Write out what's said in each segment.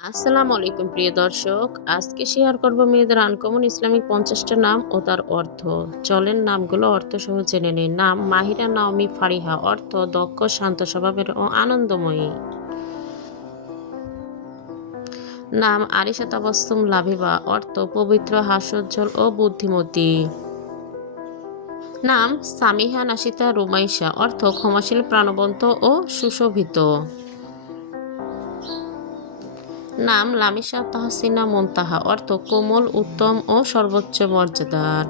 আসসালামু আলাইকুম প্রিয় দর্শক। আজকে শেয়ার করব মেয়েদের আনকমন ইসলামিক ৫০টা নাম ও তার অর্থ। চলেন নামগুলো অর্থসহ জেনে নিই। নাম মাহিরা নাওমি ফারিহা, অর্থ দক্ষ, শান্ত স্বভাবের ও আনন্দময়ী। নাম আরিশা তাবাস্সুম লাবিবা, অর্থ পবিত্র, হাস্যোজ্জ্বল ও বুদ্ধিমতী। নাম সামিহা নাশিতা রুমাইশা, অর্থ ক্ষমাশীল, প্রাণবন্ত ও সুশোভিত। নাম লামিশা তাহসিনা মুনতাহা, অর্থ কোমল, উত্তম ও সর্বোচ্চ মর্যাদার।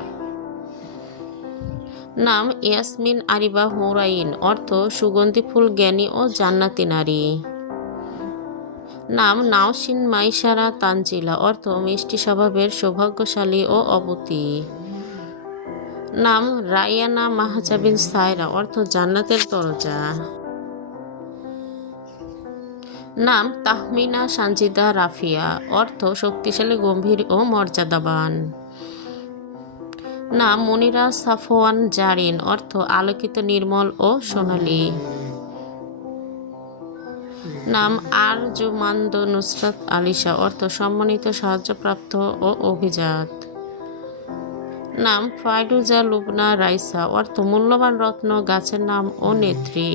নাম ইয়াসমিন আরিবা হুরাইন, অর্থ সুগন্ধি ফুল, জ্ঞানী ও জান্নাতি নারী। নাম নাওশিন মাইসারা তানজিলা, অর্থ মিষ্টি স্বভাবের, সৌভাগ্যশালী ও অবতী। নাম রায়ানা মাহজাবিন সায়রা, অর্থ জান্নাতের দরজা। নাম তাহমিনা সানজিদা রাফিয়া, অর্থ শক্তিশালী, গম্ভীর ও মর্যাদাবান। নাম মনিরা সাফওয়ান জারিন, অর্থ আলোকিত, নির্মল ও সোনালী। নাম আরজুমান্দ নুসরাত আলিশা, অর্থ সম্মানিত, সাহায্যপ্রাপ্ত ও অভিজাত। নাম ফায়রুজা লুবনা রাইসা, অর্থ মূল্যবান রত্ন, গাছের নাম ও নেত্রী।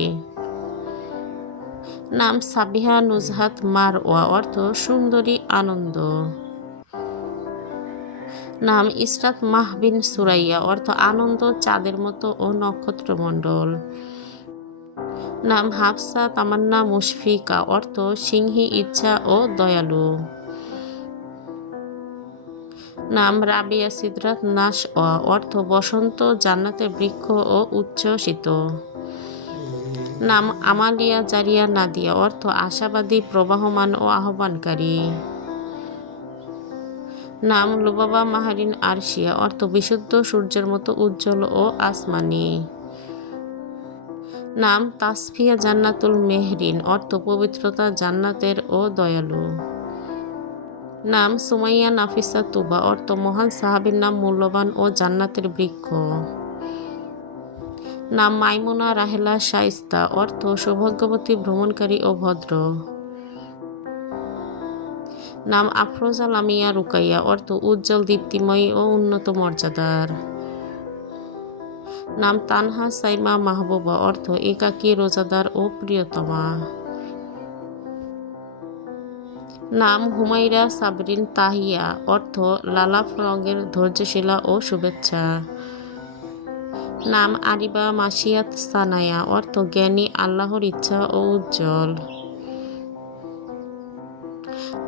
নাম সাবিহা নুজহাত মারওয়া, অর্থ সুন্দরী, আনন্দ। নাম ইসরাত মাহবিন সুরাইয়া, অর্থ আনন্দ, চাঁদের মতো ও নক্ষত্রমণ্ডল। নাম হাফসা তামান্না মুশফিকা, অর্থ সিংহী, ইচ্ছা ও দয়ালু। নাম রাবিয়া সিদরাত নাশওয়া, অর্থ বসন্ত, জান্নাতের বৃক্ষ ও উচ্ছ্বসিত। নাম আমালিয়া জারিয়া নাদিয়া, অর্থ আশাবাদী, প্রবাহমান ও আহ্বানকারী। নাম লুবাবা মাহারিন আরশিয়া, অর্থ বিশুদ্ধ, সূর্যের মতো উজ্জ্বল ও আসমানি। নাম তাসফিয়া জান্নাতুল মেহরিন, অর্থ পবিত্রতা, জান্নাতের ও দয়ালু। নাম সুমাইয়া নাফিসা তুবা, অর্থ মহান সাহাবীর নাম, মূল্যবান ও জান্নাতের বৃক্ষ। নাম মাইমুনা রাহেলা শাইস্তা, অর্থ সৌভাগ্যবতী, ভ্রমণকারী ও ভদ্র। নাম আফরোজা লামিয়া রুকাইয়া, অর্থ উজ্জ্বল, দীপ্তিময়ী ও উন্নত মর্যাদার। নাম তানহা সাইমা মাহবুবা, অর্থ একাকী, রোজাদার ও প্রিয়তমা। নাম হুমাইরা সাবরিন তাহিয়া, অর্থ লালাফ রঙের, ধৈর্যশীলা ও শুভেচ্ছা। নাম আরিবা মাসিয়াত সানায়া, অর্থ জ্ঞানী, আল্লাহর ইচ্ছা ও উজ্জ্বল।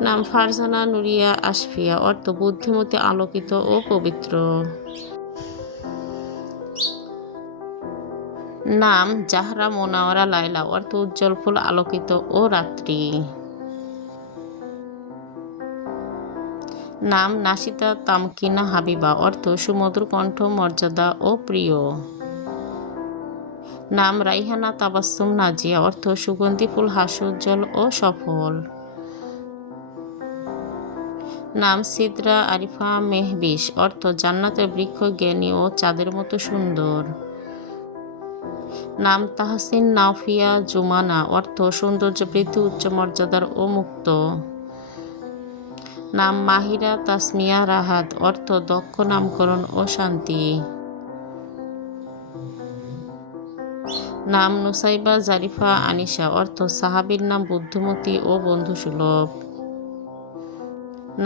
নাম ফারজানা নুরিয়া আশফিয়া, অর্থ বুদ্ধিমতী, আলোকিত ও পবিত্র। নাম জাহরা মোনাওয়ারা লাইলা, অর্থ উজ্জ্বল ফুল, আলোকিত ও রাত্রি। নাম নাশিতা তামকিনা হাবিবা, অর্থ সুমধুর কণ্ঠ, মর্যাদা ও প্রিয়। নাম রাইহানা তাবাস্সুম নাজিয়া, অর্থ সুগন্ধি ফুল, হাস্যোজ্জ্বল ও সফল। নাম সিদরা আরিফা মেহবিশ, অর্থ জান্নাতের বৃক্ষ, জ্ঞানী ও চাঁদের মতো সুন্দর। নাম তাহসিন নাওফিয়া জুমানা, অর্থ সৌন্দর্য বৃদ্ধি, উচ্চ মর্যাদার ও মুক্ত। নাম মাহিরা তাসমিয়া রাহাত, অর্থ দক্ষ, নামকরণ ও শান্তি। নাম নুসাইবা জারিফা আনিশা, অর্থ সাহাবীর নাম, বুদ্ধিমতী ও বন্ধুসুলভ।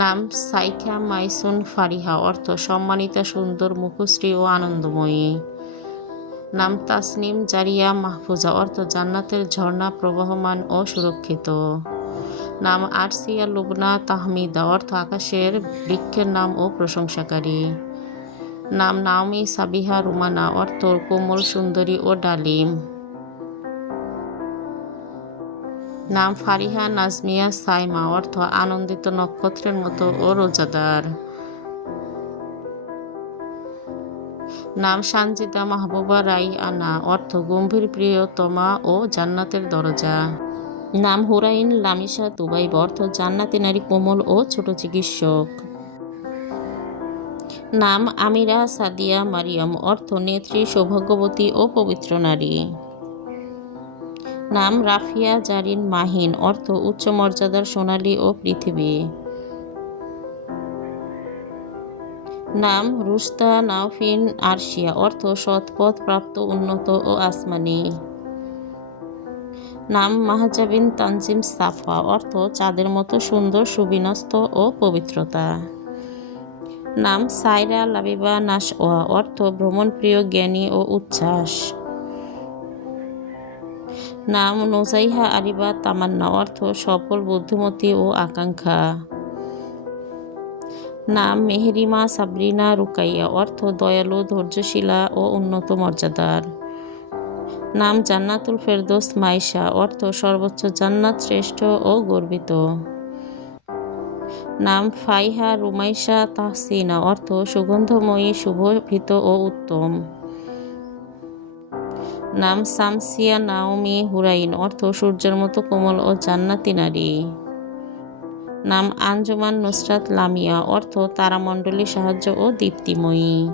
নাম সাইখা মাইসুন ফারিহা, অর্থ সম্মানিতা, সুন্দর, মুখশ্রী ও আনন্দময়ী। নাম তাসনিম জারিয়া মাহফুজা, অর্থ জান্নাতের ঝর্ণা, প্রবাহমান ও সুরক্ষিত। নাম আরসিয়া লুবনা তাহমিদা, অর্থ আকাশের বৃক্ষের নাম ও প্রশংসাকারী। নাম নাওমি সাবিহা রুমানা, অর্থ কোমল, সুন্দরী ও ডালিম। নাম ফারিহা নাজমিয়া সাইমা, অর্থ আনন্দিত, নক্ষত্রের মতো ও রোজাদার। নাম সানজিদা মাহবুবা রাই আনা, অর্থ গম্ভীর, প্রিয়তমা ও জান্নাতের দরজা। নাম হুরাইন লামিশা তুবাইব, অর্থ জান্নাতি নারী, কোমল ও ছোট চিকিৎসক। নাম আমিরা সাদিয়া মারিয়াম, অর্থ নেত্রী, সৌভাগ্যবতী ও পবিত্র নারী। নাম রাফিয়া জারিন মাহিন, অর্থ উচ্চ মর্যাদার সোনালী ও পৃথিবী। নাম রুশদা নাওফিন আরশিয়া, অর্থ সৎপথ প্রাপ্ত, উন্নত ও আসমানি। নাম মাহজাবিন তানজিম সাফা, অর্থ চাঁদের মতো সুন্দর, সুবিন্যস্ত ও পবিত্রতা। নাম সাইরা লাবিবা নাশওয়া, অর্থ ভ্রমণপ্রিয়, জ্ঞানী ও উচ্ছ্বাস। নাম নোজাইহা আরিবা তামান্না, অর্থ সফল, বুদ্ধিমতী ও আকাঙ্ক্ষা। নাম মেহেরিমা সাবরিনা রুকাইয়া, অর্থ দয়ালু, ধৈর্যশীলা ও উন্নত মর্যাদার। নাম জান্নাতুল ফেরদৌস মাইশা, অর্থ সর্বোচ্চ জান্নাত, শ্রেষ্ঠ ও গর্বিত। নাম ফাইহা রুমাইশা তাহসিনা, অর্থ সুগন্ধময়ী, শুভভিত ও উত্তম। নাম সামসিয়া নাওমি হুরাইন, অর্থ সূর্যের মতো কোমল ও জান্নাতি নারী। নাম আঞ্জুমান নুসরাত লামিয়া, অর্থ তারামণ্ডলী, সাহায্য ও দীপ্তিময়ী।